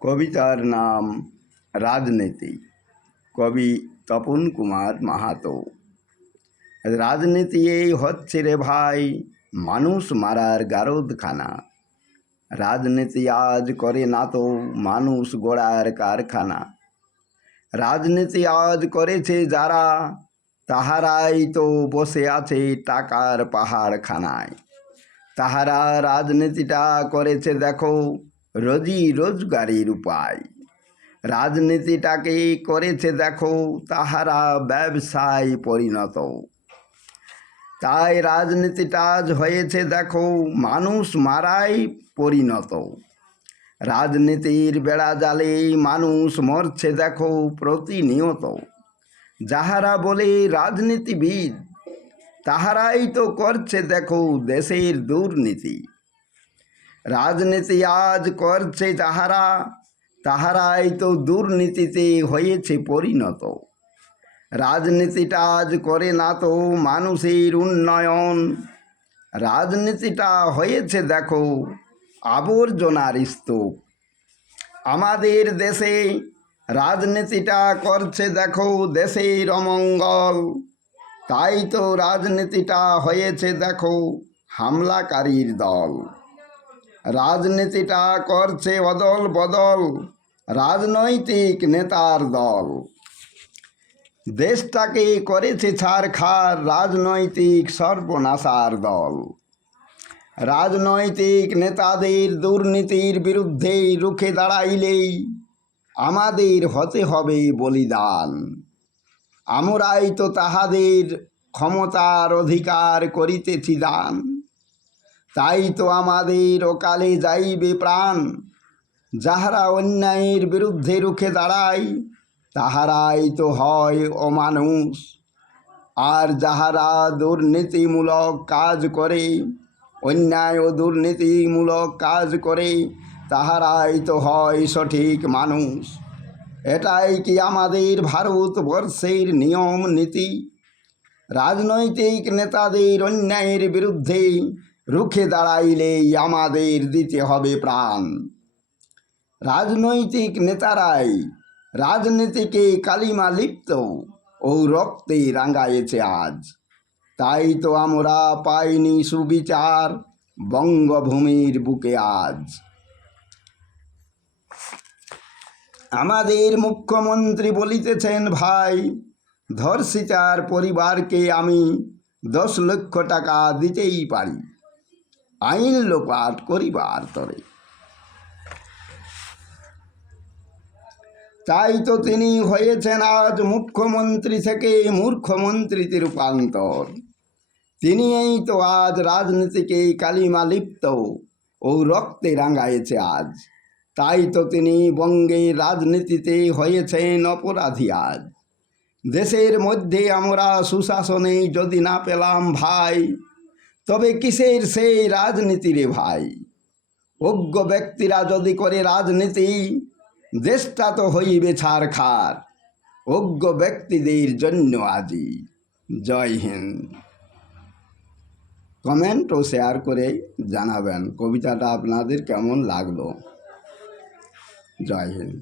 কবিতার নাম রাজনীতি। কবি তপন কুমার মাহাতো। রাজনীতি এই হচ্ছে রে ভাই মানুষ মারার গারদখানা। রাজনীতি আজ করে না তো মানুষ গড়ার কারখানা। রাজনীতি আজ করেছে যারা, তাহারাই তো বসে আছে টাকার পাহাড়খানায়। তাহারা রাজনীতিটা করেছে দেখো রোজি রোজগারের উপায়। রাজনীতিটাকে করেছে দেখো তাহারা ব্যবসায় পরিণত। তাই রাজনীতিটা আজ হয়েছে দেখো মানুষ মারাই পরিণত। রাজনীতির বেড়া জালে মানুষ মরছে দেখো প্রতিনিয়ত। যাহারা বলে রাজনীতিবিদ, তাহারাই তো করছে দেখো দেশের দুর্নীতি। রাজনীতি আজ করছে যাহারা, তাহারাই তো দুর্নীতিতে হয়েছে পরিণত। রাজনীতিটা আজ করে না তো মানুষের উন্নয়ন। রাজনীতিটা হয়েছে দেখো আবর্জনার স্তূপ। আমাদের দেশে রাজনীতিটা করছে দেখো দেশের অমঙ্গল। তাই তো রাজনীতিটা হয়েছে দেখো হামলাকারীর দল। রাজনীতিটা করছে অদল বদল রাজনৈতিক নেতার দল। দেশটাকে করেছে ছারখার রাজনৈতিক সর্বনাশার দল। রাজনৈতিক নেতাদের দুর্নীতির বিরুদ্ধে রুখে দাঁড়াইলেই আমাদের হতে হবে বলিদান। আমরাই তো তাহাদের ক্ষমতার অধিকার করিতেছি দান। তাই তো আমাদের অকালে যাইবে প্রাণ। যাহারা অন্যায়ের বিরুদ্ধে রুখে দাঁড়ায়, তাহারাই তো হয় অমানুষ। আর যাহারা দুর্নীতিমূলক কাজ করে, অন্যায় ও দুর্নীতিমূলক কাজ করে, তাহারাই তো হয় সঠিক মানুষ। এটাই কি আমাদের ভারতবর্ষের নিয়ম নীতি? রাজনৈতিক নেতাদের অন্যায়ের বিরুদ্ধে রুখে দাঁড়াইলেই আমাদের দিতে হবে প্রাণ। রাজনৈতিক নেতারাই রাজনীতিকে কালিমা লিপ্ত ও রক্তে রাঙায়েছে আজ। তাই তো আমরা পাইনি সুবিচার বঙ্গভূমির বুকে আজ। আমাদের মুখ্যমন্ত্রী বলিতেছেন ভাই, ধর্ষিতার পরিবারকে আমি 10 লক্ষ টাকা দিতেই পারি আইন লোপাট করিবার তরে। তাই তো তিনি হয়েছেন আজ মুখ্যমন্ত্রী থেকে মূর্খমন্ত্রীতে রূপান্তর। তিনি এই তো আজ রাজনীতিকে কালিমা লিপ্ত ও রক্তে রাঙায়েছে আজ। তাই তো তিনি বঙ্গের রাজনীতিতে হয়েছেন অপরাধী আজ। দেশের মধ্যে আমরা সুশাসনে যদি না পেলাম ভাই, তবে কিসের সেই রাজনীতি রে ভাই? অজ্ঞ ব্যক্তিরা যদি করে রাজনীতি, দেশটা তো হইবে ছারখার অজ্ঞ ব্যক্তিদের জন্য আজি। জয় হিন্দ। কমেন্ট ও শেয়ার করে জানাবেন কবিতাটা আপনাদের কেমন লাগলো। জয় হিন্দ।